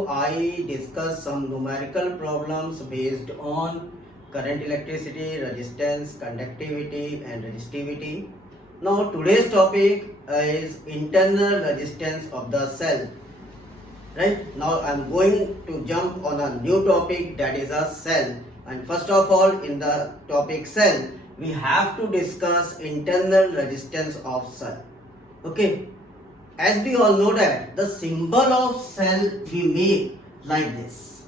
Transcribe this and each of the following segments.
video, I discuss some numerical problems based on current, electricity, resistance, conductivity and resistivity. Now today's topic is internal resistance of the cell. Right? Now I am going to jump on a new topic, that is a cell. And first of all, in the topic cell, we have to discuss internal resistance of cell. Okay? As we all know that the symbol of cell we make like this.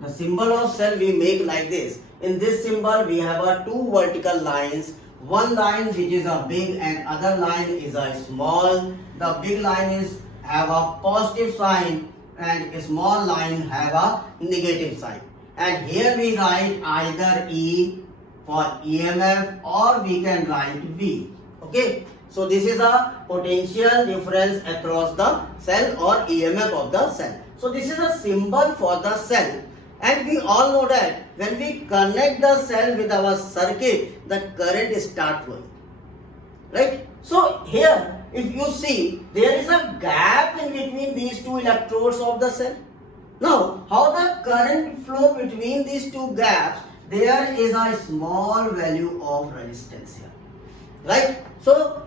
The symbol of cell we make like this. In this symbol we have a two vertical lines. One line which is a big and other line is a small. The big line is have a positive sign and a small line have a negative sign. And here we write either E for EMF or we can write V. Okay. So this is a potential difference across the cell or EMF of the cell. So this is a symbol for the cell. And we all know that when we connect the cell with our circuit, the current starts flowing. Right? So here, if you see, there is a gap in between these two electrodes of the cell. Now, how the current flow between these two gaps, there is a small value of resistance here. Right? So,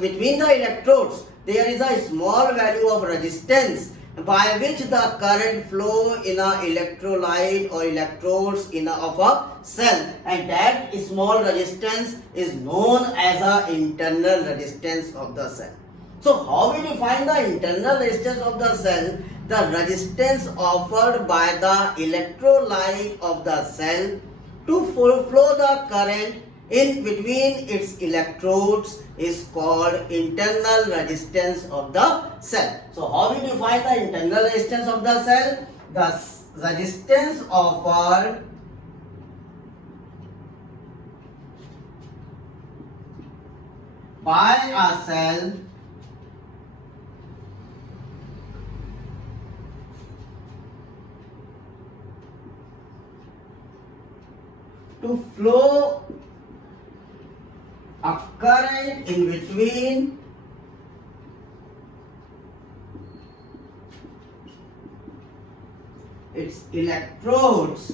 between the electrodes, there is a small value of resistance by which the current flow in a electrolyte or electrodes of a cell, and that small resistance is known as the internal resistance of the cell. So, how we define the internal resistance of the cell? The resistance offered by the electrolyte of the cell to flow the current in between its electrodes is called internal resistance of the cell. So how we define the internal resistance of the cell? The resistance offered by a cell to flow a current in between its electrodes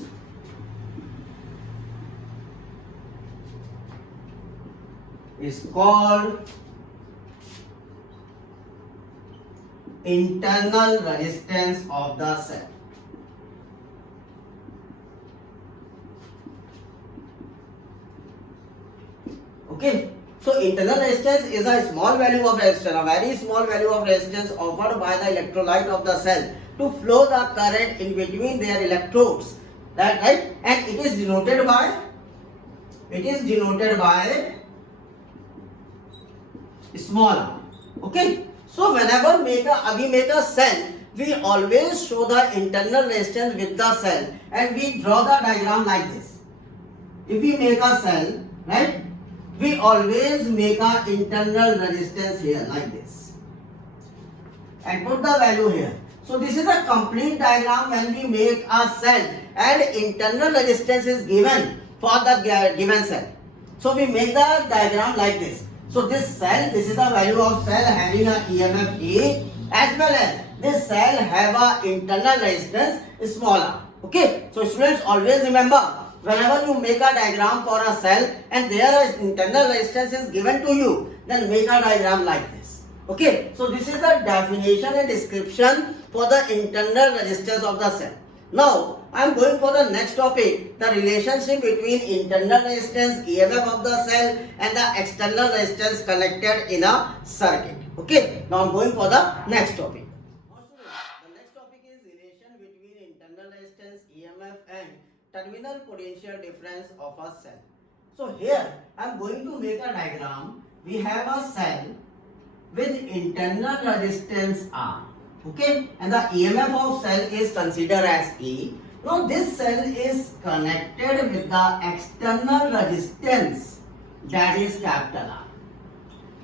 is called internal resistance of the cell. Okay, so internal resistance is a small value of resistance, a very small value of resistance offered by the electrolyte of the cell to flow the current in between their electrodes. That right? And it is denoted by small r. Okay. So whenever we make a cell, we always show the internal resistance with the cell, and we draw the diagram like this. If we make a cell, right? We always make an internal resistance here like this and put the value here. So this is a complete diagram when we make a cell and internal resistance is given for the given cell. So we make the diagram like this. So this cell, this is the value of cell having a EMF E, as well as this cell have a internal resistance smaller. Okay. So students, always remember, whenever you make a diagram for a cell and there is internal resistance is given to you, then make a diagram like this. Okay, so this is the definition and description for the internal resistance of the cell. Now, I am going for the next topic, the relationship between internal resistance, EMF of the cell and the external resistance connected in a circuit. Okay, now I am going for the next topic. The next topic is relation between internal resistance, EMF and terminal potential difference of a cell. So here I am going to make a diagram. We have a cell with internal resistance R. Okay, and the EMF of cell is considered as E. Now this cell is connected with the external resistance, that is capital R.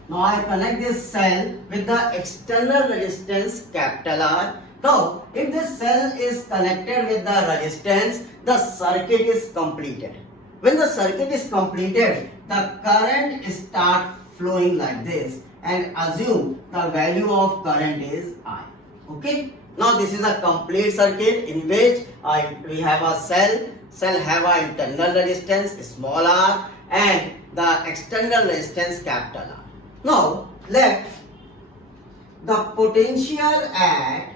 Now I connect this cell with the external resistance capital R. Now if this cell is connected with the resistance, the circuit is completed. When the circuit is completed, the current starts flowing like this, and assume the value of current is I. Okay. Now this is a complete circuit in which we have a cell have a internal resistance small r and the external resistance capital R. Now let the potential at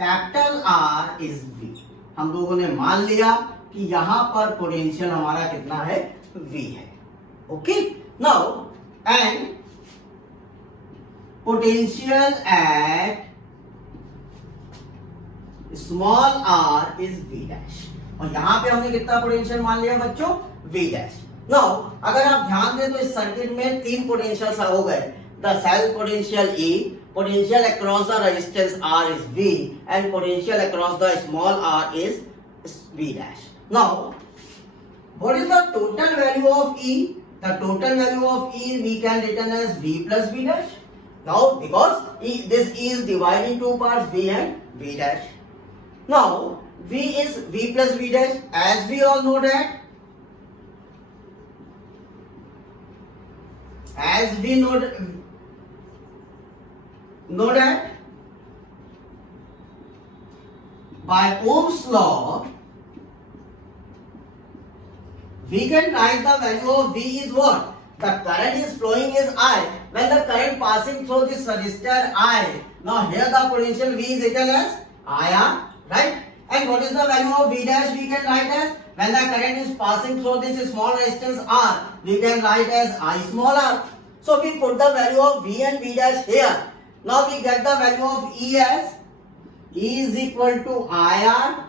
capital R is V. हम लोगों ने मान लिया कि यहां पर potential हमारा कितना है, V है. Okay, now and potential at small r is V dash. और यहां पे हमने कितना पोटेंशियल मान लिया बच्चों, V डैश. नाउ अगर आप ध्यान दें तो इस सर्किट में तीन पोटेंशियल्स हो गए. The cell potential E, potential across the resistance R is V and potential across the small r is V dash. Now, what is the total value of E? The total value of E we can written as V plus V dash. Now, because this E is divided in two parts, V and V dash. Now, V is V plus V dash, as we all know that. As we know that by Ohm's law we can write the value of V is what? The current is flowing is I. When the current passing through this resistor I, now here the potential V is written as IR, right? And what is the value of V dash? We can write as, when the current is passing through this small resistance R, we can write as I small r. So we put the value of V and V dash here. Now we get the value of E as E is equal to IR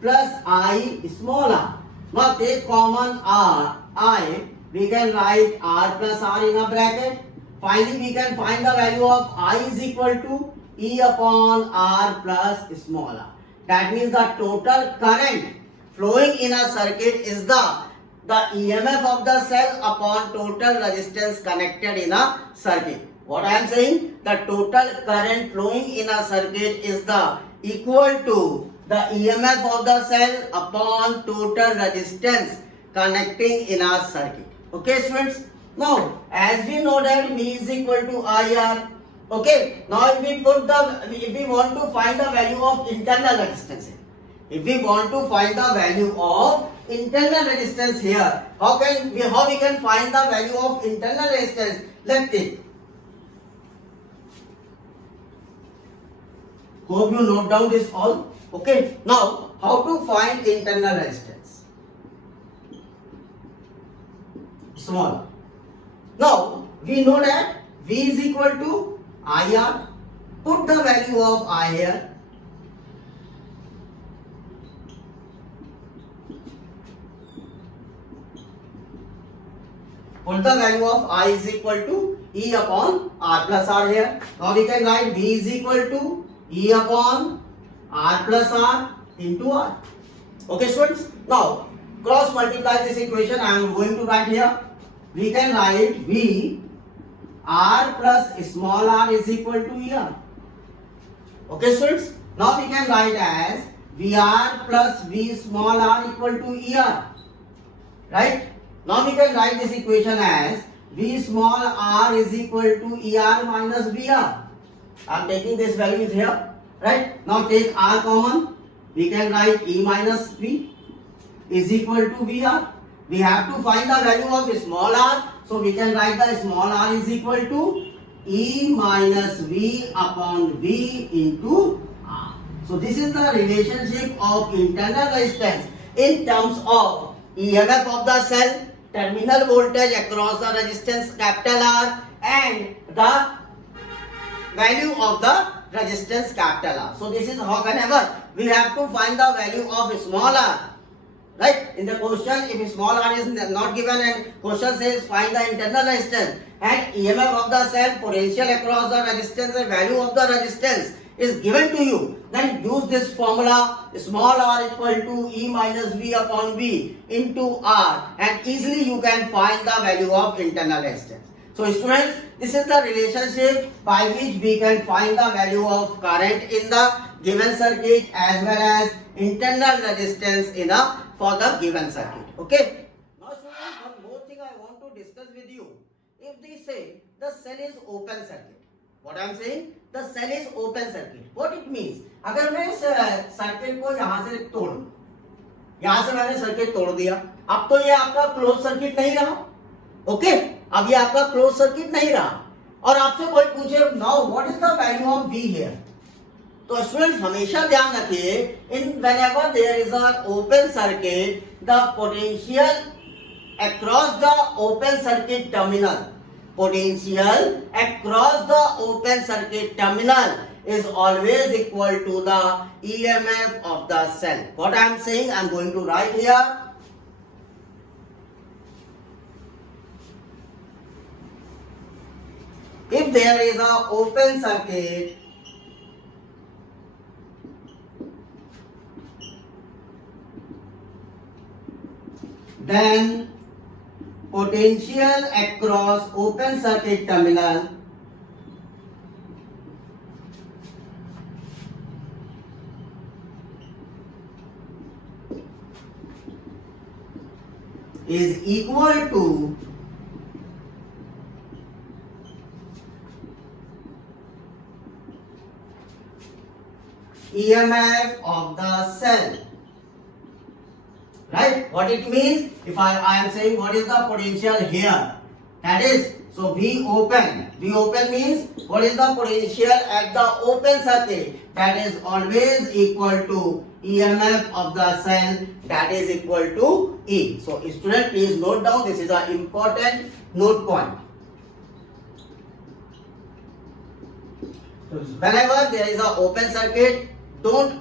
plus I small r. Now take common R, I, we can write R plus R in a bracket. Finally we can find the value of I is equal to E upon R plus small r. That means the total current flowing in a circuit is the EMF of the cell upon total resistance connected in a circuit. What I am saying? The total current flowing in a circuit is the equal to the EMF of the cell upon total resistance connecting in a circuit. Okay, students? Now, as we know that V is equal to IR. Okay. Now, if we want to find the value of internal resistance here. If we want to find the value of internal resistance here, how we can find the value of internal resistance? Let's take. Hope you note down this all. Okay. Now, how to find internal resistance? Small. Now, we know that V is equal to IR. Put the value of I here. Put the value of I is equal to E upon R plus R here. Now we can write V is equal to E upon R plus R into R. Okay, students. Now cross multiply this equation. I am going to write here. We can write V R plus small r is equal to ER. Okay, students. Now we can write as VR plus V small r equal to ER. Right? Now we can write this equation as V small r is equal to ER minus VR. I am taking this value here. Right? Now take R common. We can write E minus V is equal to VR. We have to find the value of small r. So we can write the small r is equal to E minus V upon V into R. So this is the relationship of internal resistance in terms of EMF of the cell, terminal voltage across the resistance capital R, and the value of the resistance capital R. So this is how whenever we have to find the value of small r. Right? In the question, if small r is not given and question says find the internal resistance and EMF of the cell, potential across the resistance, the value of the resistance is given to you, then use this formula small r equal to E minus V upon V into R, and easily you can find the value of internal resistance. So students, this is the relationship by which we can find the value of current in the given circuit as well as internal resistance in a for the given circuit. Okay. Now students, one more thing I want to discuss with you. If they say the cell is open circuit, What I am saying, the cell is open circuit. What it means, अगर मैं इस circuit को यहाँ से तोड़, यहाँ से मैंने सर्किट तोड़ दिया, अब तो ये आपका क्लोज सर्किट नहीं रहा. ओके, अब ये आपका क्लोज सर्किट नहीं रहा और आपसे कोई पूछे now what is the value of V here. तो स्टूडेंट्स हमेशा ध्यान रखिए, in whenever there is a open circuit, the potential across the open circuit terminal, potential across the open circuit terminal is always equal to the EMF of the cell. What I am saying, I am going to write here. If there is a open circuit, then potential across open circuit terminal is equal to EMF of the cell. Right? What it means, if I am saying what is the potential here, that is, so V open means what is the potential at the open circuit, that is always equal to EMF of the cell, that is equal to E. So student, please note down, this is an important note point. So whenever there is an open circuit, don't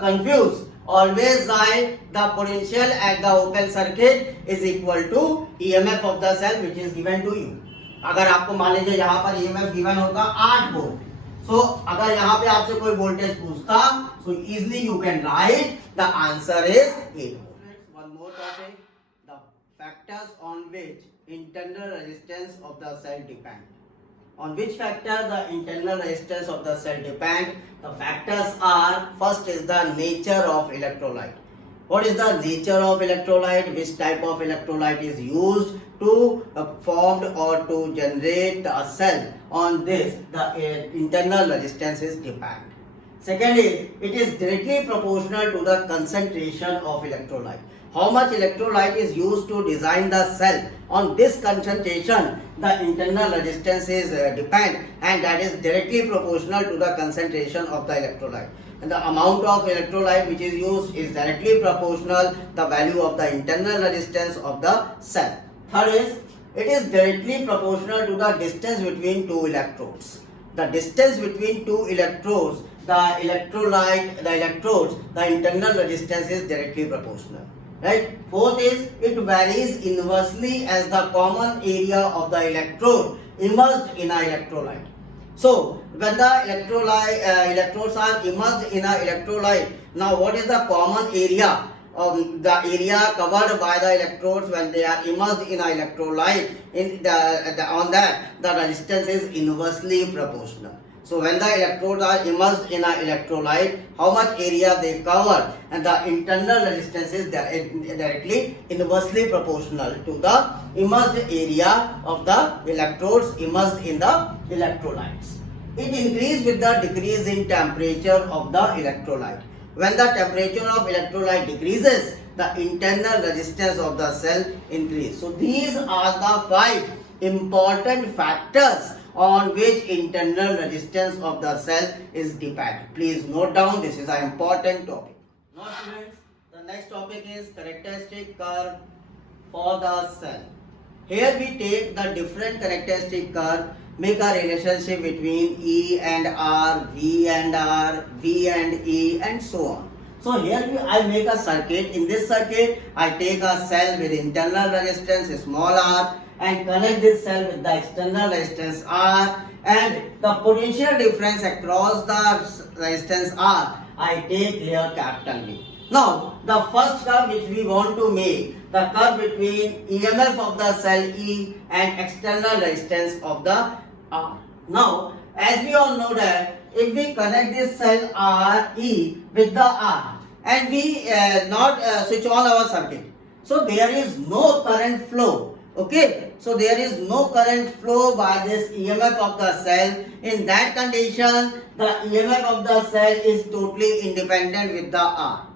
confuse. Always write the potential at the open circuit is equal to EMF of the cell which is given to you. अगर आपको मान लीजिए यहाँ पर EMF given होता 8 volt, so अगर यहाँ पे आपसे कोई वोल्टेज पूछता, so easily you can write the answer is 8 volts. One more topic, the factors on which internal resistance of the cell depend. On which factor the internal resistance of the cell depend? The factors are, first is the nature of electrolyte. What is the nature of electrolyte? Which type of electrolyte is used to formed or to generate a cell? On this, the internal resistances depend. Second is, it is directly proportional to the concentration of electrolyte. How much electrolyte is used to design the cell? On this concentration, the internal resistances depend, and that is directly proportional to the concentration of the electrolyte. And the amount of electrolyte which is used is directly proportional the value of the internal resistance of the cell. Third is, it is directly proportional to the distance between two electrodes. The distance between two electrodes, the electrodes, the internal resistance is directly proportional. Right? Fourth is, it varies inversely as the common area of the electrode immersed in an electrolyte. So, when the electrodes are immersed in an electrolyte, now what is the common area? The area covered by the electrodes when they are immersed in an electrolyte, on that the resistance is inversely proportional. So when the electrodes are immersed in an electrolyte, how much area they cover, and the internal resistance is directly inversely proportional to the immersed area of the electrodes immersed in the electrolytes. It increases with the decrease in temperature of the electrolyte. When the temperature of electrolyte decreases, the internal resistance of the cell increases. So these are the 5 important factors on which internal resistance of the cell is dependent. Please note down, this is an important topic. Now students, the next topic is characteristic curve for the cell. Here we take the different characteristic curve, make a relationship between E and R, V and R, V and E, and so on. So here I make a circuit. In this circuit, I take a cell with internal resistance small r and connect this cell with the external resistance R, and the potential difference across the resistance R I take here capital V. Now the first curve which we want to make, the curve between EMF of the cell E and external resistance of the R. Now as we all know that if we connect this cell R E with the R and we not switch on our circuit, so there is no current flow. Okay, so there is no current flow by this EMF of the cell. In that condition, the EMF of the cell is totally independent with the R.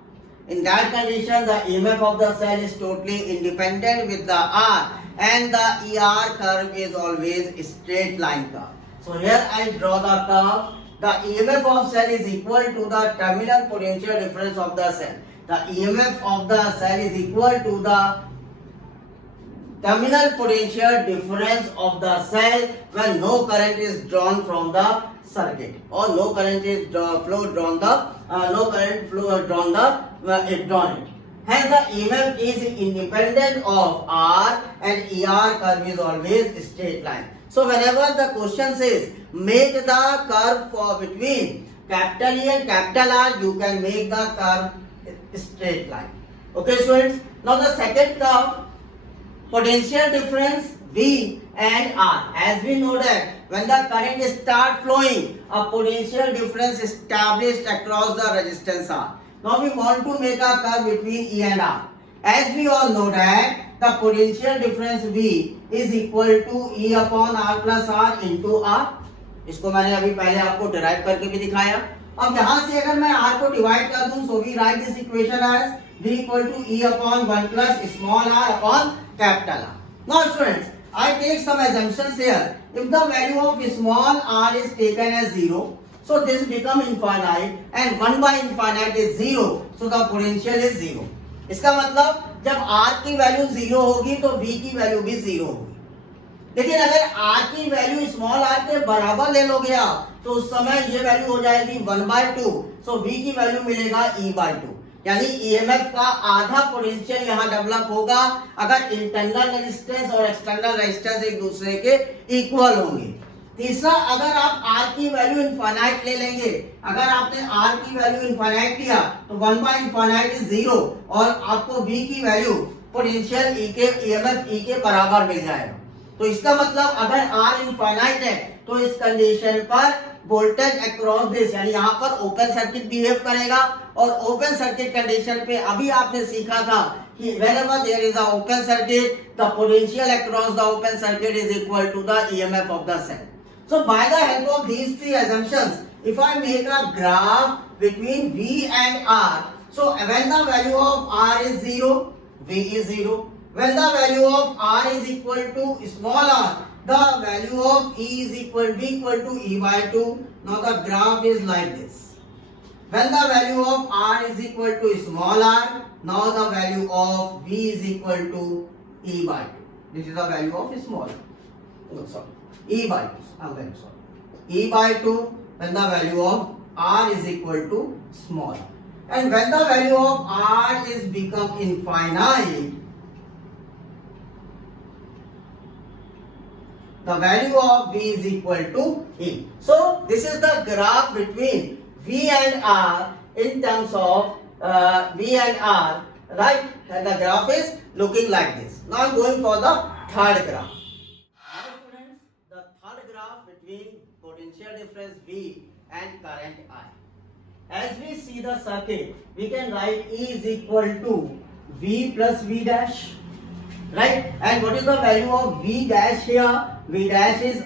In that condition, the EMF of the cell is totally independent with the R, and the ER curve is always a straight line curve. So here I draw the curve. The EMF of cell is equal to the terminal potential difference of the cell. The EMF of the cell is equal to the terminal potential difference of the cell when no current is drawn from the circuit, or no current is drawn it. Hence the EMF is independent of R, and ER curve is always straight line. So whenever the question says make the curve for between capital E and capital R, you can make the curve straight line. Okay students, now the second curve, potential difference V and R. As we know that when the current start flowing, a potential difference established across the resistance R. Now we want to make a curve between E and R. As we all know that the potential difference V is equal to E upon R plus R into R. इसको मैंने अभी पहले आपको derive करके भी दिखाया. अब यहाँ से अगर मैं R को डिवाइड कर दूं, so we write this equation as V equal to E upon 1 plus small r upon capital R. Now students, I take some assumptions here. If the value of small r is taken as 0, so this become infinite, and 1 by infinite is 0, so the potential is 0. इसका मतलब जब r की value 0 होगी तो v की value भी 0 होगी. लेकिन अगर r की वैल्यू स्मॉल r के बराबर ले लोगे आप, तो उस समय ये वैल्यू हो जाएगी 1/2, सो v की वैल्यू मिलेगा e/2. यानी ईएमएफ का आधा पोटेंशियल यहाँ डेवलप होगा अगर इंटरनल रेजिस्टेंस और एक्सटर्नल रेजिस्टेंस एक दूसरे के इक्वल होंगे. तीसरा, अगर आप R की वैल्यू इनफाइनाइट ले लेंगे, अगर आपने R की वैल्यू इनफाइनाइट लिया तो 1 by इनफाइनाइट इज 0, और आपको V की वैल्यू पोटेंशियल E के ईएमएफ E के बराबर मिल जाएगा. तो इसका मतलब अगर R इनफाइनाइट है तो इस कंडीशन पर वोल्टेज अक्रॉस दिस, यानी यहाँ पर ओपन सर्किट बिहेव करेगा. और ओपन सर्किट कंडीशन पे अभी आपने सीखा था कि whenever there is a open circuit, the potential across the open circuit is equal to the EMF of the cell. So by the help of these three assumptions, if I make a graph between V and R, so when the value of R is 0, V is 0. When the value of R is equal to small r, the value of V equal to E/2. Now the graph is like this. When the value of R is equal to small r, now the value of V is equal to E/2. This is the value of small r. No, sorry. E/2. I'm very sorry. E/2 when the value of R is equal to small r. And when the value of R is become infinite, the value of V is equal to E. So this is the graph between V and R in terms of V and R, right? And the graph is looking like this. Now I am going for the third graph. Now students, the third graph between potential difference V and current I. As we see the circuit, we can write E is equal to V plus V dash. Right? And what is the value of V dash here? V dash is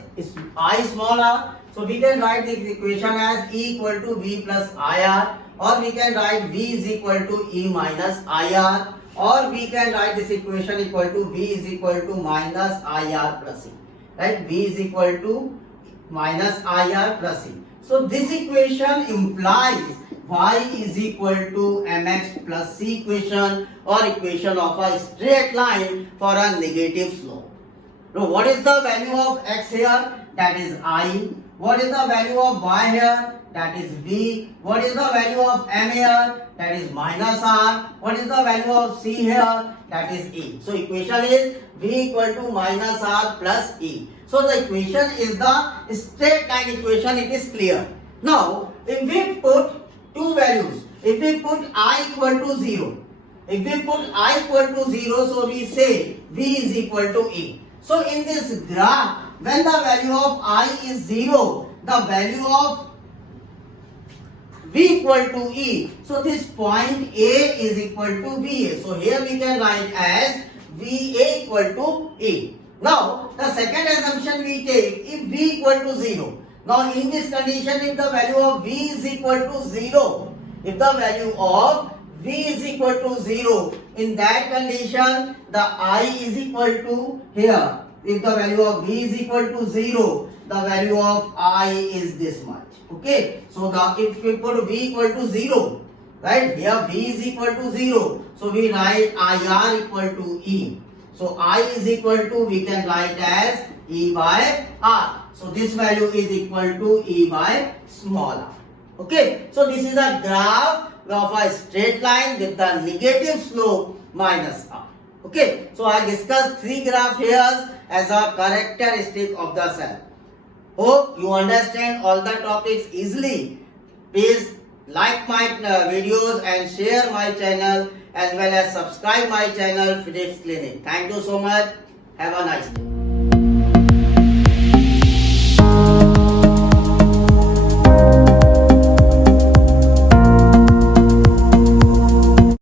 I small r. So we can write this equation as E equal to V plus IR, or we can write V is equal to E minus IR, or we can write this equation equal to V is equal to minus IR plus E. Right? V is equal to minus IR plus E. So this equation implies Y is equal to mx plus C equation, or equation of a straight line for a negative slope. So what is the value of x here? That is I. What is the value of y here? That is V. What is the value of m here? That is minus R. What is the value of C here? That is E. So equation is V equal to minus R plus E. So the equation is the straight line equation. It is clear. Now if we put two values, if we put I equal to 0, if we put I equal to 0, so we say V is equal to E. So in this graph, when the value of I is 0, the value of V equal to E. So this point A is equal to VA. So here we can write as VA equal to E. Now, the second assumption we take, if V equal to 0. Now, in this condition, if the value of V is equal to 0, if the value of V is equal to 0, in that condition, the I is equal to here. If the value of V is equal to 0, the value of I is this much. Okay. So, if we put V equal to 0, right, here V is equal to 0. So, we write IR equal to E. So, I is equal to, we can write as E by R. So, this value is equal to E by small r. Okay. So, this is a graph of a straight line with the negative slope minus r. Okay. So, I discussed 3 graphs here as a characteristic of the cell. Hope you understand all the topics easily. Please like my videos and share my channel as well as subscribe my channel Physics Clinic. Thank you so much. Have a nice day.